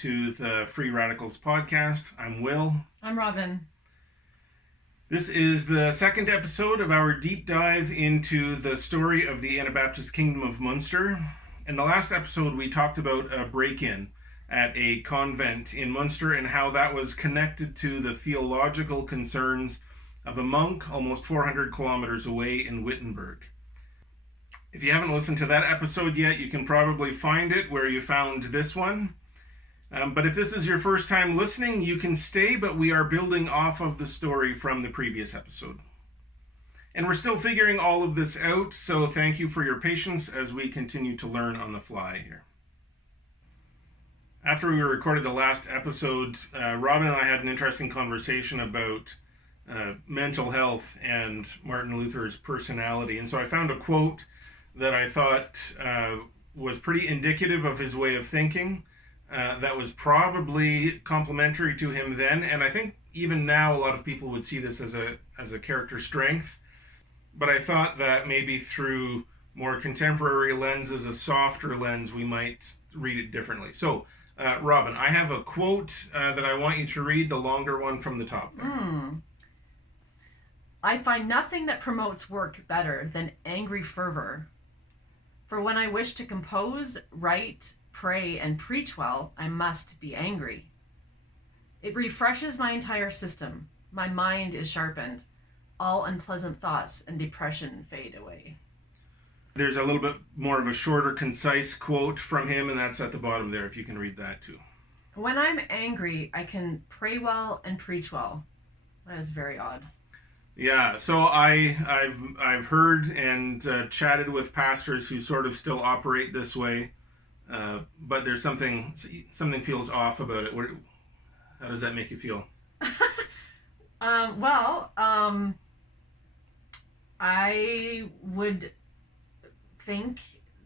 to the Free Radicals podcast. I'm Will. I'm Robin. This is the second episode of our deep dive into the story of the Anabaptist Kingdom of Munster. In the last episode, we talked about a break-in at a convent in Munster and how that was connected to the theological concerns of a monk almost 400 kilometers away in Wittenberg. If you haven't listened to that episode yet, you can probably find it where you found this one. But if this is your first time listening, you can stay, but we are building off of the story from the previous episode. And we're still figuring all of this out, so thank you for your patience as we continue to learn on the fly here. After we recorded the last episode, Robin and I had an interesting conversation about mental health and Martin Luther's personality. And so I found a quote that I thought was pretty indicative of his way of thinking. That was probably complimentary to him then, and I think even now a lot of people would see this as a character strength. But I thought that maybe through more contemporary lenses, a softer lens, we might read it differently. So, Robin, I have a quote that I want you to read, the longer one from the top there. I find nothing that promotes work better than angry fervor. For when I wish to compose, write, pray, and preach well, I must be angry. It refreshes my entire system. My mind is sharpened. All unpleasant thoughts and depression fade away. There's a little bit more of a shorter, concise quote from him, and that's at the bottom there, if you can read that too. When I'm angry, I can pray well and preach well. That is very odd. Yeah, so I've heard and chatted with pastors who sort of still operate this way. But there's something feels off about it. How does that make you feel? I would think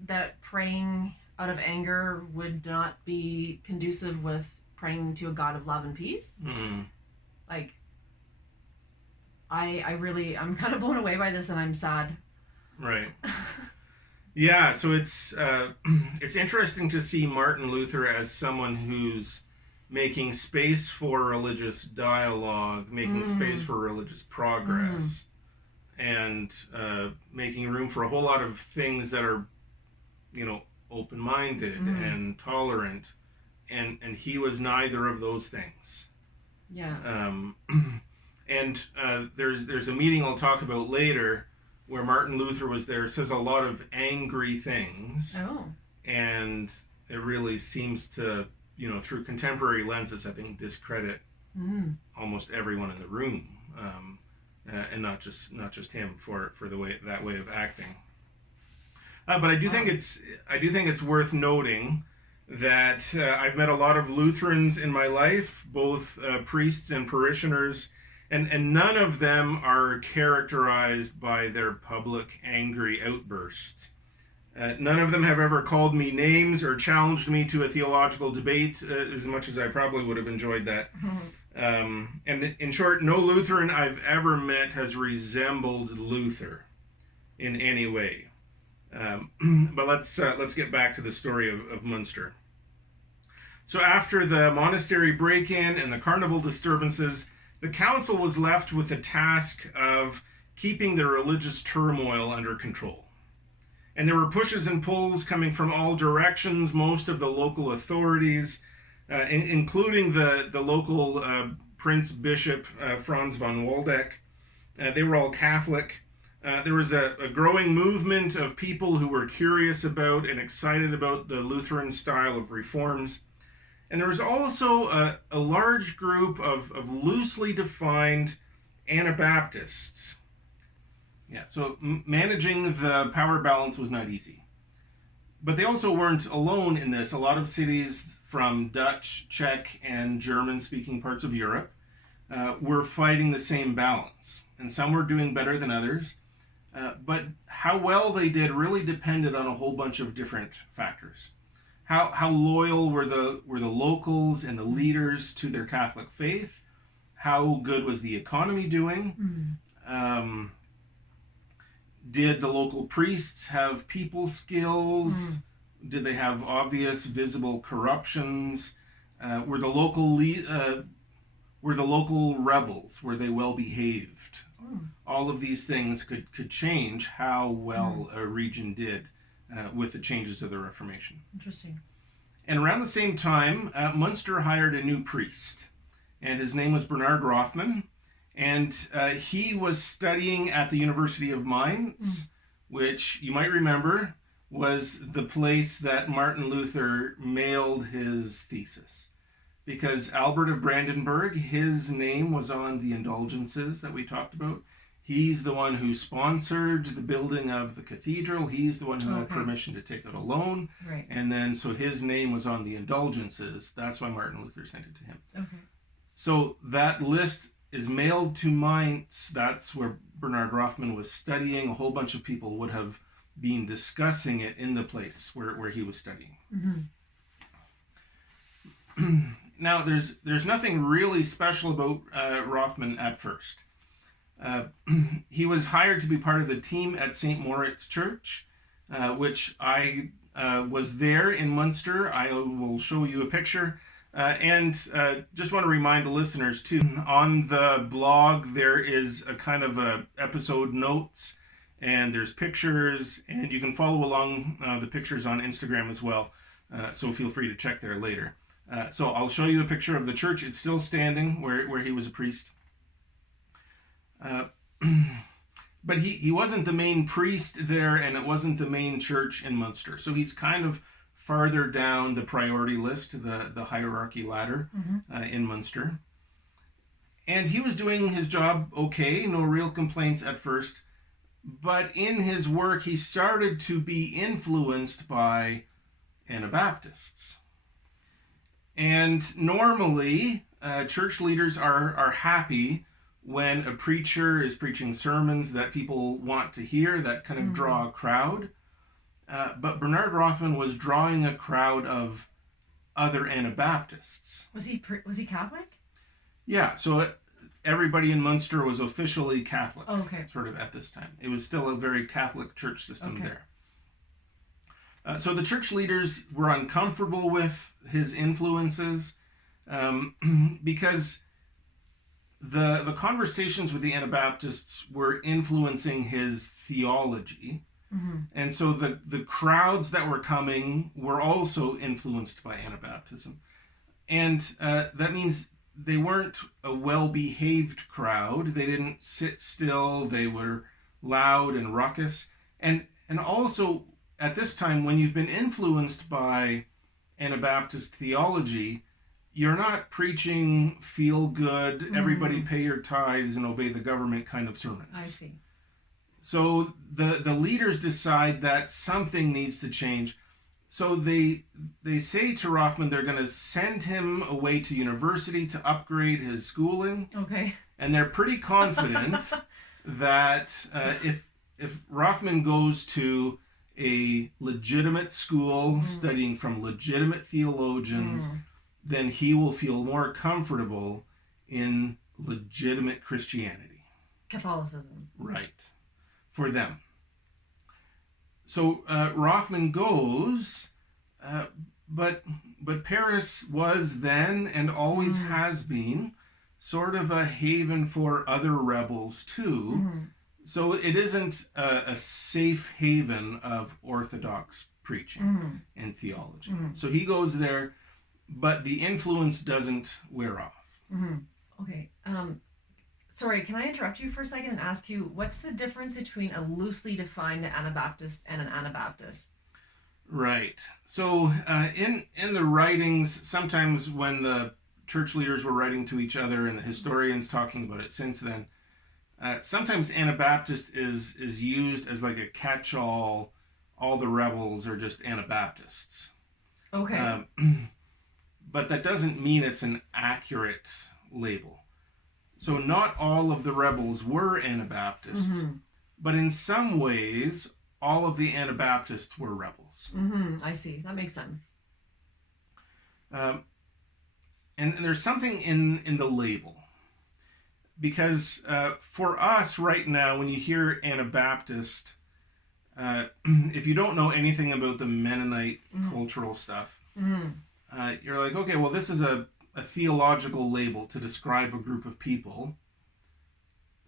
that praying out of anger would not be conducive with praying to a God of love and peace. Mm-hmm. I'm kind of blown away by this, and I'm sad. Right. Yeah, so it's interesting to see Martin Luther as someone who's making space for religious dialogue, making space for religious progress, and making room for a whole lot of things that are, open-minded and tolerant, and he was neither of those things. Yeah. And there's a meeting I'll talk about later where Martin Luther was there, says a lot of angry things. Oh. And it really seems to, through contemporary lenses, I think, discredit almost everyone in the room, and not just him for that way of acting. But I do think it's worth noting that I've met a lot of Lutherans in my life, both priests and parishioners. And none of them are characterized by their public angry outbursts. None of them have ever called me names or challenged me to a theological debate, as much as I probably would have enjoyed that. And in short, no Lutheran I've ever met has resembled Luther in any way. But let's get back to the story of Munster. So after the monastery break-in and the carnival disturbances, the council was left with the task of keeping the religious turmoil under control. And there were pushes and pulls coming from all directions. Most of the local authorities, including the local Prince Bishop Franz von Waldeck, they were all Catholic. There was a growing movement of people who were curious about and excited about the Lutheran style of reforms. And there was also a large group of loosely defined Anabaptists. Yeah, so managing the power balance was not easy. But they also weren't alone in this. A lot of cities from Dutch, Czech, and German-speaking parts of Europe were fighting the same balance. And some were doing better than others. But how well they did really depended on a whole bunch of different factors. How loyal were the locals and the leaders to their Catholic faith? How good was the economy doing? Did the local priests have people skills? Did they have obvious, visible corruptions? Were the local rebels? Were they well behaved? All of these things could change how well a region did with the changes of the Reformation. Interesting. And around the same time, Munster hired a new priest, and his name was Bernard Rothman, and he was studying at the University of Mainz, which you might remember was the place that Martin Luther mailed his thesis. Because Albert of Brandenburg, his name was on the indulgences that we talked about. He's the one who sponsored the building of the cathedral. He's the one who had permission to take out a loan. Right. And then, so his name was on the indulgences. That's why Martin Luther sent it to him. Okay. So that list is mailed to Mainz. That's where Bernard Rothman was studying. A whole bunch of people would have been discussing it in the place where he was studying. Now, there's nothing really special about Rothman at first. He was hired to be part of the team at St. Moritz Church, which I was there in Munster. I will show you a picture. And just want to remind the listeners, too, on the blog, there is a kind of a episode notes, and there's pictures, and you can follow along the pictures on Instagram as well. So feel free to check there later. So I'll show you a picture of the church. It's still standing where he was a priest. But he wasn't the main priest there, and it wasn't the main church in Munster. So he's kind of farther down the priority list, the hierarchy ladder in Munster. And he was doing his job okay, no real complaints at first. But in his work, he started to be influenced by Anabaptists. And normally, church leaders are happy when a preacher is preaching sermons that people want to hear, that kind of draw a crowd. But Bernard Rothman was drawing a crowd of other Anabaptists. Was he Catholic? Yeah, so everybody in Munster was officially Catholic, sort of at this time. It was still a very Catholic church system there. So the church leaders were uncomfortable with his influences because the conversations with the Anabaptists were influencing his theology. And so the crowds that were coming were also influenced by Anabaptism. And that means they weren't a well-behaved crowd. They didn't sit still. They were loud and ruckus. And also, at this time, when you've been influenced by Anabaptist theology, you're not preaching feel-good, everybody pay your tithes and obey the government kind of sermons. I see. So the leaders decide that something needs to change. So they say to Rothman they're going to send him away to university to upgrade his schooling. Okay. And they're pretty confident that if Rothman goes to a legitimate school studying from legitimate theologians, then he will feel more comfortable in legitimate Christianity. Catholicism. Right. For them. So Rothman goes, but Paris was then and always has been sort of a haven for other rebels too. So it isn't a safe haven of Orthodox preaching and theology. So he goes there, but the influence doesn't wear off. Okay. Sorry, can I interrupt you for a second and ask you, what's the difference between a loosely defined Anabaptist and an Anabaptist? Right. So in the writings, sometimes when the church leaders were writing to each other and the historians talking about it since then, sometimes Anabaptist is used as like a catch-all. All the rebels are just Anabaptists. Okay. But that doesn't mean it's an accurate label. So not all of the rebels were Anabaptists, but in some ways, all of the Anabaptists were rebels. I see. That makes sense. And there's something in the label. Because for us right now, when you hear Anabaptist, if you don't know anything about the Mennonite cultural stuff, you're like, okay, well, this is a theological label to describe a group of people.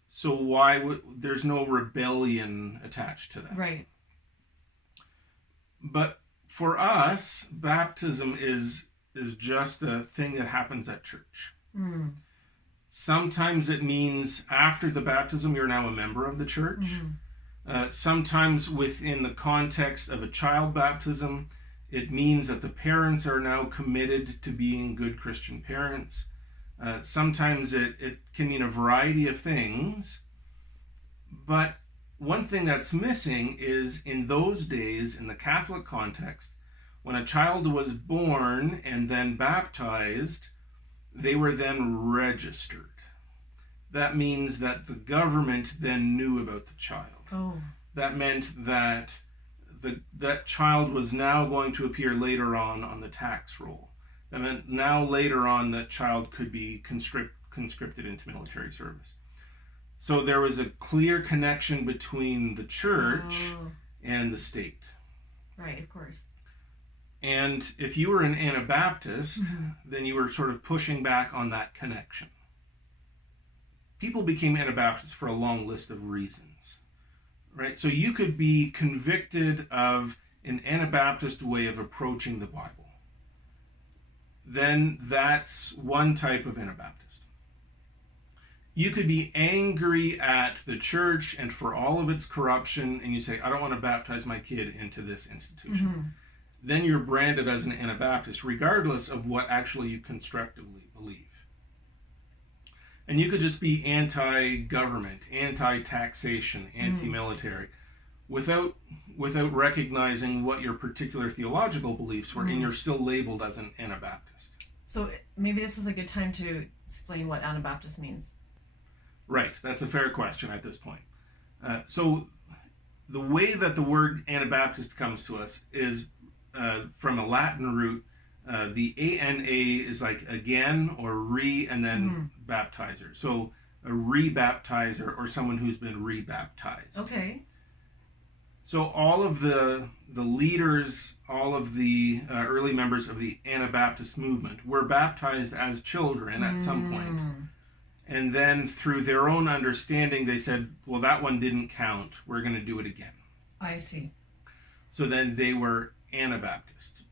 So why would there's no rebellion attached to that? Right. But for us, baptism is just a thing that happens at church. Mm. Sometimes it means after the baptism, you're now a member of the church. Mm-hmm. Sometimes within the context of a child baptism, it means that the parents are now committed to being good Christian parents. Sometimes it can mean a variety of things. But one thing that's missing is in those days, in the Catholic context, when a child was born and then baptized, they were then registered. That means that the government then knew about the child. Oh. That meant that that child was now going to appear later on the tax roll. That meant now later on that child could be conscripted into military service. So there was a clear connection between the church and the state. Right, of course. And if you were an Anabaptist, then you were sort of pushing back on that connection. People became Anabaptists for a long list of reasons, right? So you could be convicted of an Anabaptist way of approaching the Bible. Then that's one type of Anabaptist. You could be angry at the church and for all of its corruption, and you say, I don't want to baptize my kid into this institution. Mm-hmm. Then you're branded as an Anabaptist, regardless of what actually you constructively believe. And you could just be anti-government, anti-taxation, anti-military, without recognizing what your particular theological beliefs were, and you're still labeled as an Anabaptist. So maybe this is a good time to explain what Anabaptist means. Right, that's a fair question at this point. So the way that the word Anabaptist comes to us is from a Latin root. The ANA is like again or re and then baptizer. So a rebaptizer or someone who's been rebaptized. Okay. So all of the leaders, all of the early members of the Anabaptist movement were baptized as children at some point. And then through their own understanding, they said, well, that one didn't count. We're going to do it again. I see. So then they were Anabaptists.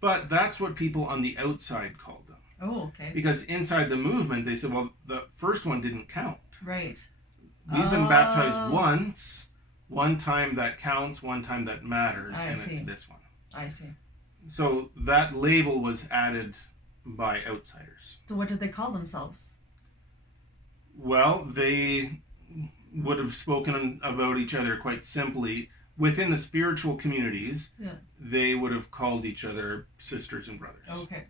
But that's what people on the outside called them. Oh, okay. Because inside the movement, they said, well, the first one didn't count. Right. We've been baptized once. One time that counts, one time that matters, it's this one. I see. So that label was added by outsiders. So what did they call themselves? Well, they would have spoken about each other quite simply. Within the spiritual communities, they would have called each other sisters and brothers. Okay.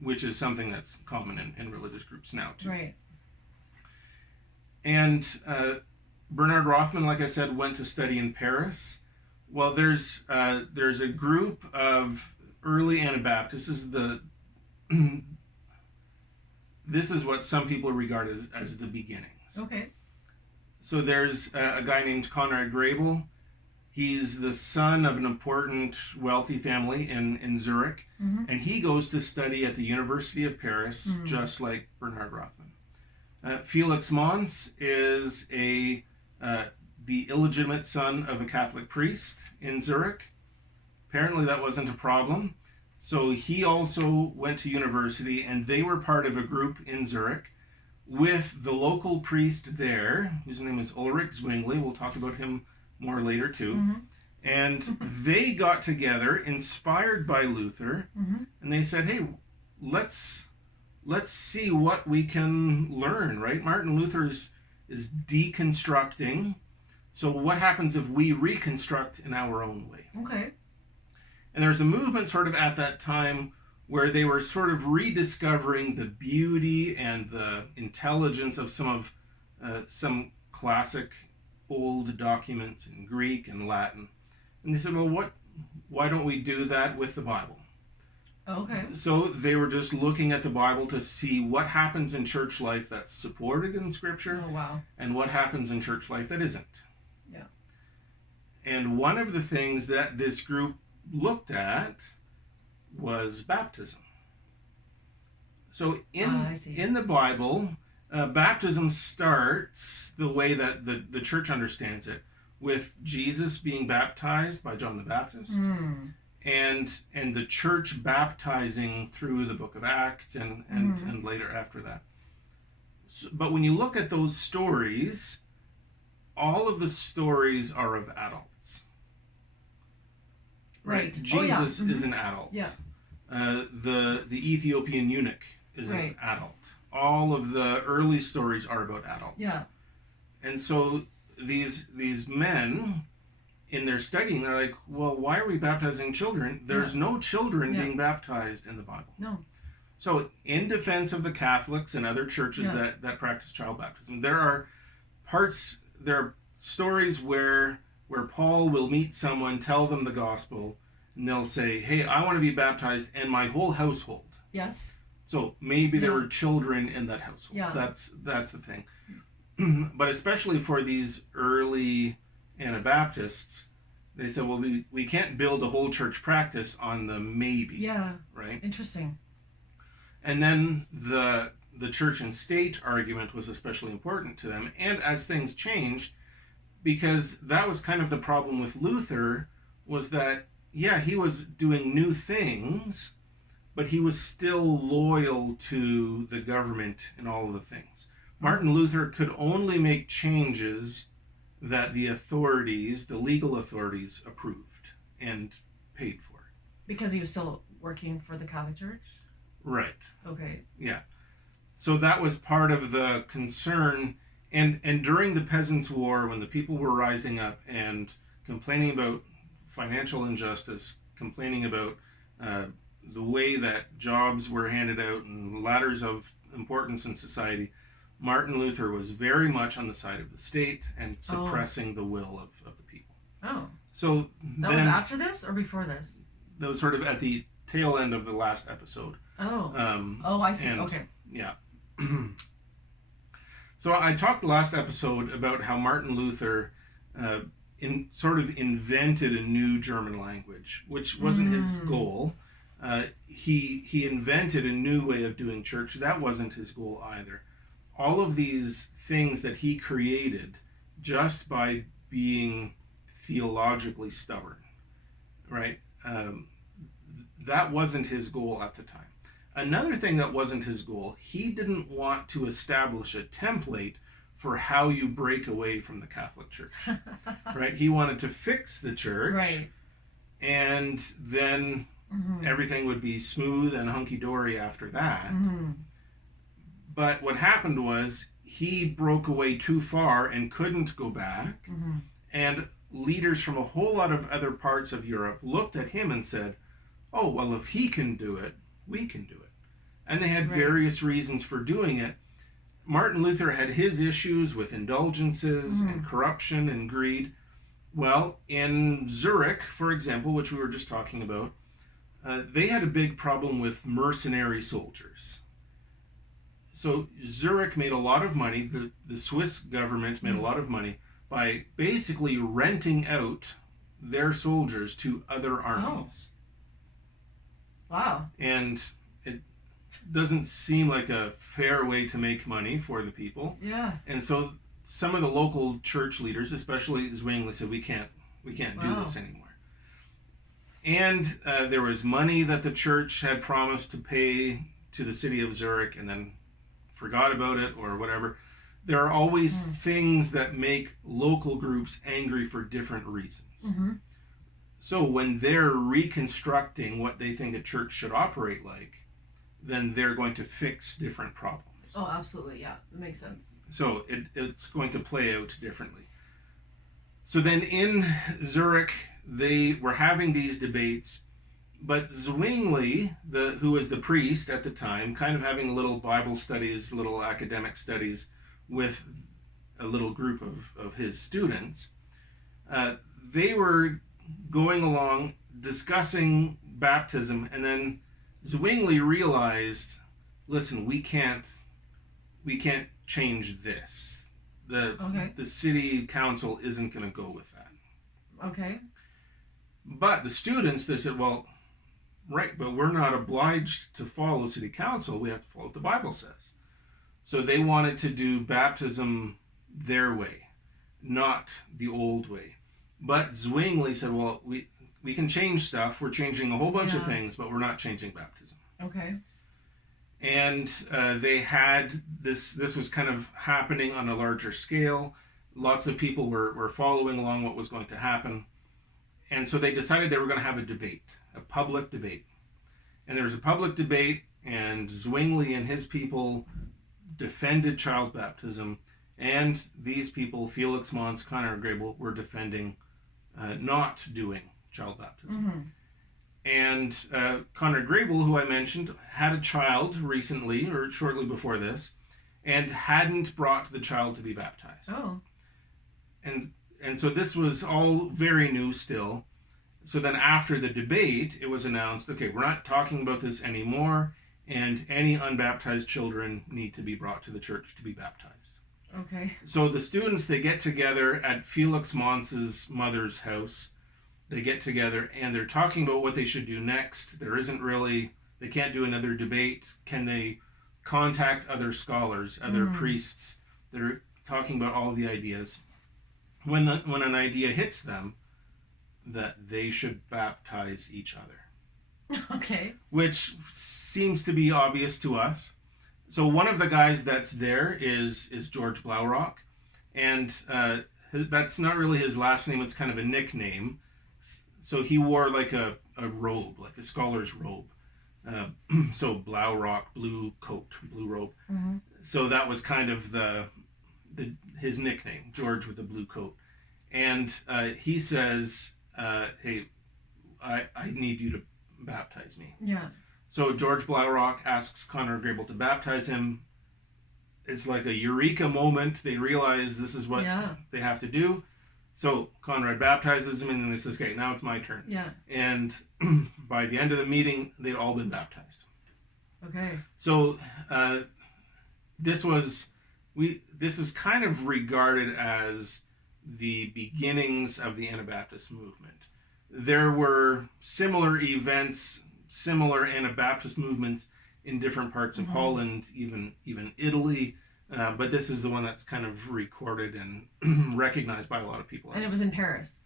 Which is something that's common in religious groups now, too. Right. And Bernard Rothman, like I said, went to study in Paris. Well, there's a group of early Anabaptists. This is what some people regard as the beginnings. Okay. So there's a guy named Conrad Grebel. He's the son of an important, wealthy family in Zurich, and he goes to study at the University of Paris, just like Bernard Rothman. Felix Mons is the illegitimate son of a Catholic priest in Zurich. Apparently that wasn't a problem. So he also went to university, and they were part of a group in Zurich with the local priest there, whose name is Ulrich Zwingli. We'll talk about him more later too. And they got together, inspired by Luther, and they said, hey, let's see what we can learn, right? Martin Luther is deconstructing. So what happens if we reconstruct in our own way? Okay. And there's a movement sort of at that time where they were sort of rediscovering the beauty and the intelligence of some classic old documents in Greek and Latin. And they said, well, why don't we do that with the Bible? Okay. So they were just looking at the Bible to see what happens in church life that's supported in Scripture. Oh, wow. And what happens in church life that isn't. Yeah. And one of the things that this group looked at was baptism. So I see. in the Bible, baptism starts the way that the church understands it, with Jesus being baptized by John the Baptist, and the church baptizing through the book of Acts and later after that. So, but when you look at those stories, all of the stories are of adults. Right? Jesus is an adult. Yeah. The Ethiopian eunuch is an adult. All of the early stories are about adults. Yeah. And so these men, in their studying, they're like, well, why are we baptizing children? There's no children being baptized in the Bible. No. So in defense of the Catholics and other churches that practice child baptism, there are stories where Paul will meet someone, tell them the gospel, and they'll say, hey, I want to be baptized and my whole household. Yes. So maybe there were children in that household. Yeah. That's the thing. But especially for these early Anabaptists, they said, well, we can't build a whole church practice on the maybe. Yeah. Right? Interesting. And then the church and state argument was especially important to them. And as things changed, because that was kind of the problem with Luther, was that, yeah, he was doing new things, but he was still loyal to the government in all of the things. Martin Luther could only make changes that the authorities, the legal authorities, approved and paid for. Because he was still working for the Catholic Church? Right. Okay. Yeah. So that was part of the concern. And during the Peasants' War, when the people were rising up and complaining about financial injustice, complaining about the way that jobs were handed out and ladders of importance in society, Martin Luther was very much on the side of the state and suppressing the will of the people. Oh. So that was after this or before this? That was sort of at the tail end of the last episode. Oh. I see. Okay. Yeah. So I talked last episode about how Martin Luther invented a new German language, which wasn't his goal. He invented a new way of doing church. That wasn't his goal either. All of these things that he created just by being theologically stubborn, right? That wasn't his goal at the time. Another thing that wasn't his goal, he didn't want to establish a template for how you break away from the Catholic Church, right? He wanted to fix the church, right, and then everything would be smooth and hunky-dory after that. But what happened was he broke away too far and couldn't go back, and leaders from a whole lot of other parts of Europe looked at him and said, oh, well, if he can do it, we can do it. And they had various reasons for doing it. Martin Luther had his issues with indulgences and corruption and greed. Well, in Zurich, for example, which we were just talking about, they had a big problem with mercenary soldiers. So Zurich made a lot of money, the Swiss government made a lot of money by basically renting out their soldiers to other armies. Wow. And it doesn't seem like a fair way to make money for the people. Yeah. And so some of the local church leaders, especially Zwingli, said, we can't do this anymore. And there was money that the church had promised to pay to the city of Zurich and then forgot about it or whatever. There are always things that make local groups angry for different reasons. So when they're reconstructing what they think a church should operate like, then they're going to fix different problems. Oh, absolutely. Yeah, that makes sense. So it's going to play out differently. So then in Zurich, they were having these debates, but Zwingli, who was the priest at the time, kind of having little Bible studies, little academic studies with a little group of his students, they were going along discussing baptism, and then Zwingli realized, listen, we can't change this. The city council isn't going to go with that. Okay. But the students, they said, well, right, but we're not obliged to follow city council. We have to follow what the Bible says. So they wanted to do baptism their way, not the old way. But Zwingli said, well, we can change stuff. We're changing a whole bunch of things, but we're not changing baptism. Okay. And they had this was kind of happening on a larger scale. Lots of people were following along what was going to happen. And so they decided they were going to have a debate, a public debate. And there was a public debate, and Zwingli and his people defended child baptism, and these people, Felix Mons, Conrad Grebel, were defending not doing child baptism. And Conrad Grebel, who I mentioned, had a child recently, or shortly before this, and hadn't brought the child to be baptized. Oh. And so this was all very new still. So then after the debate, it was announced, okay, we're not talking about this anymore, and any unbaptized children need to be brought to the church to be baptized. Okay. So the students, they get together at Felix Mons's mother's house. They get together and they're talking about what they should do next. They can't do another debate. Can they contact other scholars, other priests? They're talking about all the ideas. When an idea hits them, that they should baptize each other. Okay. Which seems to be obvious to us. So one of the guys that's there is George Blaurock, and that's not really his last name. It's kind of a nickname. So he wore like a robe, like a scholar's robe. So Blaurock, blue coat, blue robe. So that was kind of his nickname, George with a blue coat. And he says, hey, I need you to baptize me. Yeah. So George Blaurock asks Conrad Grebel to baptize him. It's like a eureka moment. They realize this is what they have to do. So Conrad baptizes him, and then he says, okay, now it's my turn. Yeah. And by the end of the meeting, they'd all been baptized. Okay. So this is kind of regarded as the beginnings of the Anabaptist movement. There were similar events, similar Anabaptist movements in different parts of Holland, even Italy. But this is the one that's kind of recorded and recognized by a lot of people. And it was in Paris?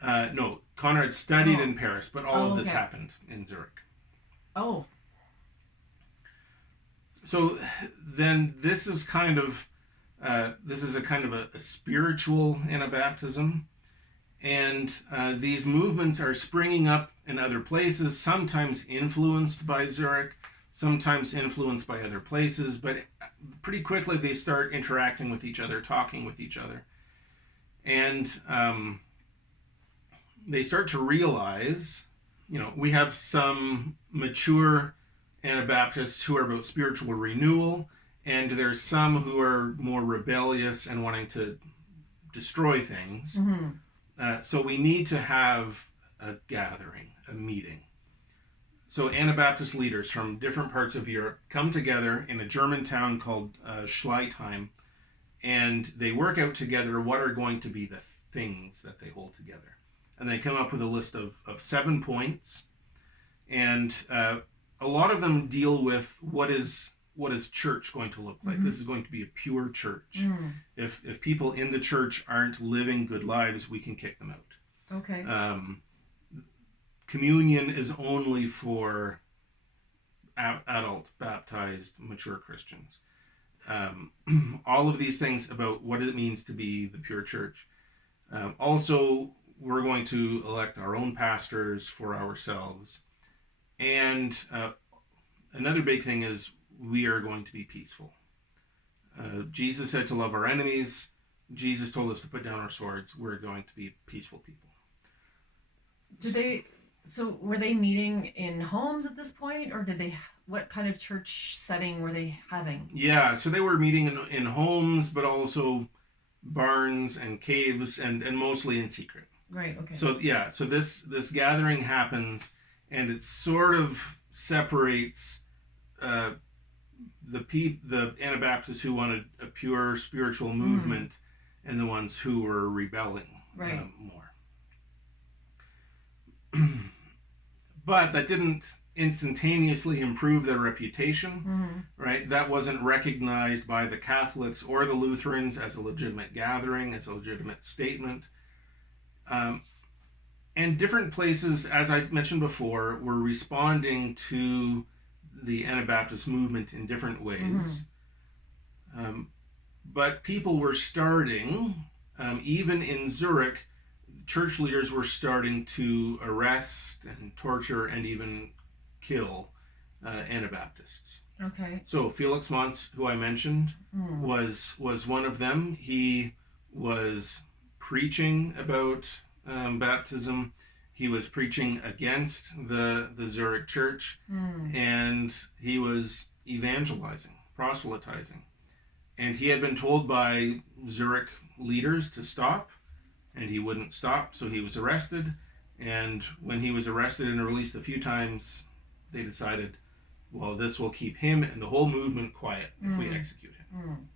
No, Conrad studied in Paris, but all of this happened in Zurich. Oh. So then this is a kind of a spiritual Anabaptism. And these movements are springing up in other places, sometimes influenced by Zurich, sometimes influenced by other places, but pretty quickly they start interacting with each other, talking with each other. And they start to realize, we have some mature Anabaptists who are about spiritual renewal, and there's some who are more rebellious and wanting to destroy things. So we need to have a gathering, a meeting. So Anabaptist leaders from different parts of Europe come together in a German town called Schleitheim, and they work out together what are going to be the things that they hold together. And they come up with a list of 7 points, and a lot of them deal with what is church going to look like. This is going to be a pure church. If people in the church aren't living good lives, we can kick them out. Okay. Communion is only for adult, baptized, mature Christians. All of these things about what it means to be the pure church. Also, we're going to elect our own pastors for ourselves. And another big thing is we are going to be peaceful. Jesus said to love our enemies. Jesus told us to put down our swords. We're going to be peaceful people. So were they meeting in homes at this point, or what kind of church setting were they having? Yeah, so they were meeting in homes, but also barns and caves, and mostly in secret. Right, okay. So this gathering happens, and it sort of separates the Anabaptists who wanted a pure spiritual movement and the ones who were rebelling more. but that didn't instantaneously improve their reputation, right? That wasn't recognized by the Catholics or the Lutherans as a legitimate gathering, as a legitimate statement. And different places, as I mentioned before, were responding to the Anabaptist movement in different ways. But people were starting, even in Zurich, church leaders were starting to arrest and torture and even kill Anabaptists. Okay. So Felix Mons, who I mentioned, was one of them. He was preaching about baptism. He was preaching against the Zurich church, and he was evangelizing, proselytizing. And he had been told by Zurich leaders to stop, and he wouldn't stop, so he was arrested. And when he was arrested and released a few times, they decided, well, this will keep him and the whole movement quiet if we execute him.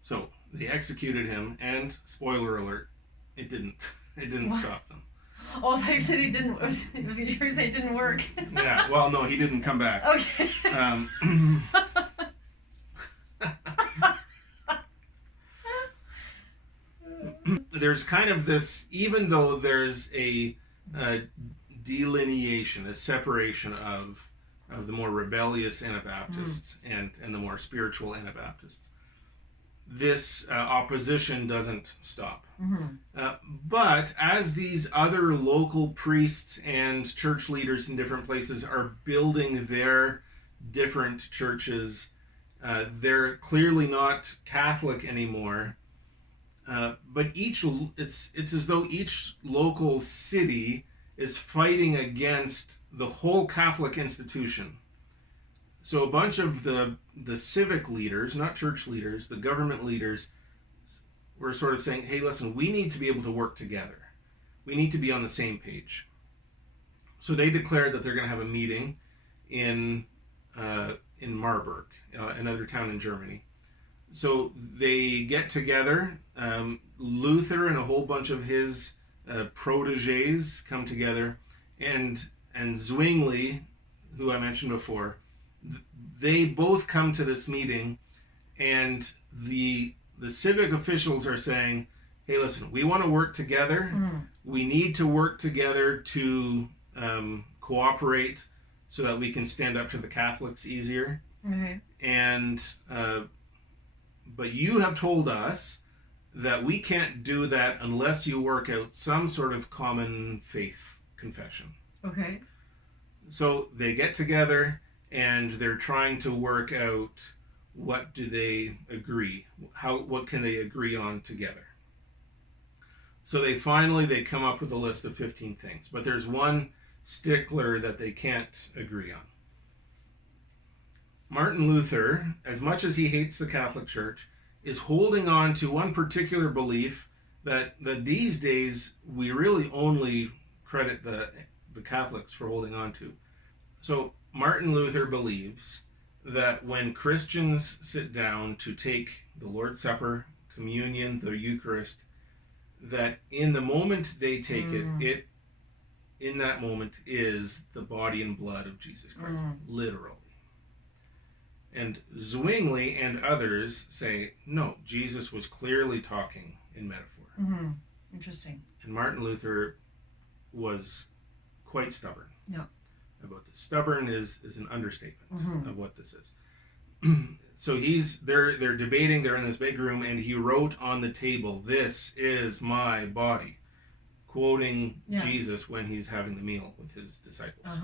So they executed him, and spoiler alert, it didn't stop them. Oh, I thought you said it didn't. You were saying it didn't work. Yeah, well, no, he didn't come back. Okay. There's kind of this, even though there's a delineation, a separation of the more rebellious Anabaptists and the more spiritual Anabaptists, this opposition doesn't stop. But as these other local priests and church leaders in different places are building their different churches, they're clearly not Catholic anymore. But it's as though each local city is fighting against the whole Catholic institution. So a bunch of the civic leaders, not church leaders, the government leaders, were sort of saying, hey, listen, we need to be able to work together. We need to be on the same page. So they declared that they're going to have a meeting in Marburg, another town in Germany. So they get together. Luther and a whole bunch of his proteges come together, and Zwingli, who I mentioned before, they both come to this meeting, and the civic officials are saying, hey, listen, we want to work together. We need to work together to cooperate so that we can stand up to the Catholics easier. And but you have told us that we can't do that unless you work out some sort of common faith confession. Okay. So they get together and they're trying to work out, what do they agree? What can they agree on together? So they come up with a list of 15 things, but there's one stickler that they can't agree on. Martin Luther, as much as he hates the Catholic Church, is holding on to one particular belief that these days we really only credit the Catholics for holding on to. So Martin Luther believes that when Christians sit down to take the Lord's Supper, communion, the Eucharist, that in the moment they take it in that moment is the body and blood of Jesus Christ, literally. And Zwingli and others say, no, Jesus was clearly talking in metaphor. Interesting. And Martin Luther was quite stubborn about this. Stubborn is an understatement of what this is. So they're debating, they're in this big room, and he wrote on the table, "This is my body," quoting Jesus when he's having the meal with his disciples.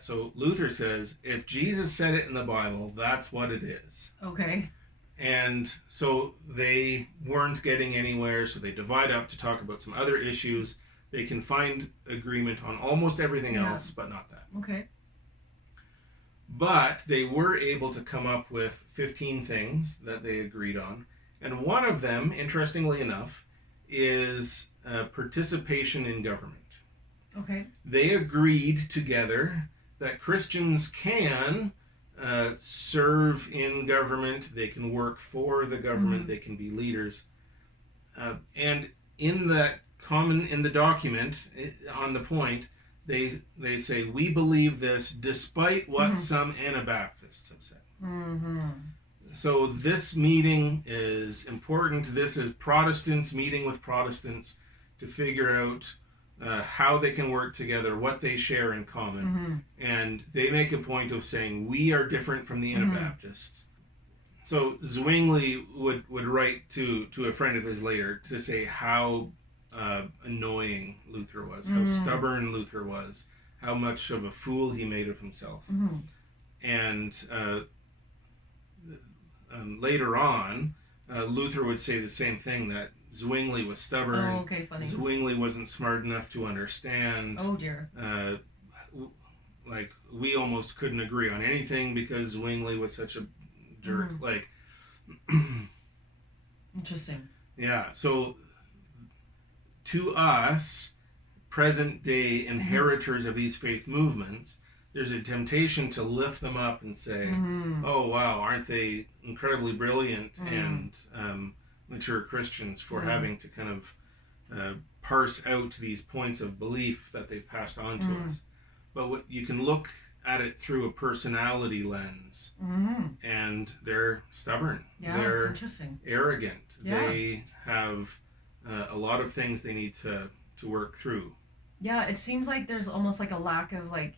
So Luther says, if Jesus said it in the Bible, that's what it is. Okay. And so they weren't getting anywhere, so they divide up to talk about some other issues. They can find agreement on almost everything else, but not that. Okay. But they were able to come up with 15 things that they agreed on. And one of them, interestingly enough, is participation in government. Okay. They agreed together that Christians can serve in government, they can work for the government, they can be leaders. And in the document, on the point, they say, we believe this despite what some Anabaptists have said. So this meeting is important. This is Protestants meeting with Protestants to figure out how they can work together, what they share in common. And they make a point of saying, we are different from the Anabaptists. So Zwingli would write to a friend of his later to say how annoying Luther was, how stubborn Luther was, how much of a fool he made of himself. And later on, Luther would say the same thing, that Zwingli was stubborn. Oh, okay, funny. Zwingli wasn't smart enough to understand. Oh, dear. Like, we almost couldn't agree on anything because Zwingli was such a jerk. Like, interesting. Yeah, so to us, present day inheritors of these faith movements, there's a temptation to lift them up and say, oh, wow, aren't they incredibly brilliant and mature Christians for having to kind of parse out these points of belief that they've passed on to us. But you can look at it through a personality lens, and they're stubborn. Yeah, they're that's interesting. Arrogant. Yeah. They have a lot of things they need to work through. Yeah, it seems like there's almost like a lack of like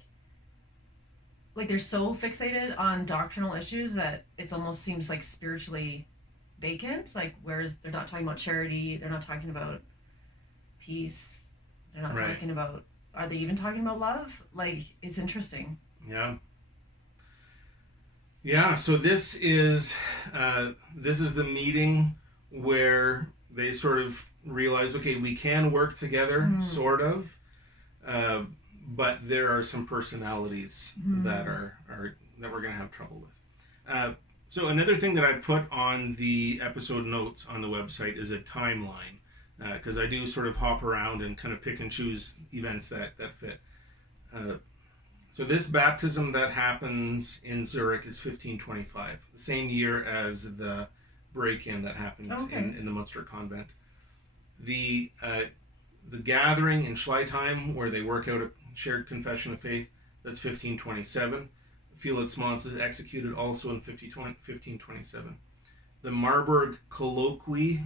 they're so fixated on doctrinal issues that it almost seems like spiritually vacant. Like, whereas they're not talking about charity, they're not talking about peace, they're not talking about, are they even talking about love? Like, it's interesting. Yeah, so this is the meeting where they sort of realize, okay, we can work together, sort of, but there are some personalities that that we're going to have trouble with. So another thing that I put on the episode notes on the website is a timeline, because I do sort of hop around and kind of pick and choose events that fit. So this baptism that happens in Zurich is 1525, the same year as the break-in that happened in the Munster convent. The gathering in Schleitheim, where they work out a shared confession of faith, that's 1527. Felix Mons is executed also in 1527. The Marburg Colloquy,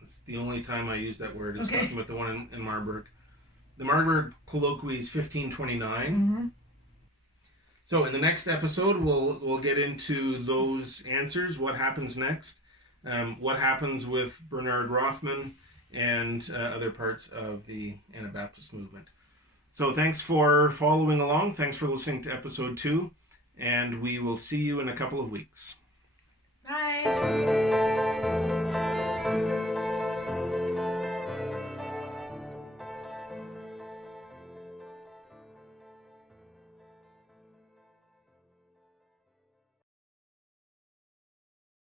that's the only time I use that word, is talking about the one in Marburg. The Marburg Colloquy is 1529. So in the next episode, we'll get into those answers. What happens next? What happens with Bernard Rothman and other parts of the Anabaptist movement. So thanks for following along. Thanks for listening to episode 2. And we will see you in a couple of weeks. Bye.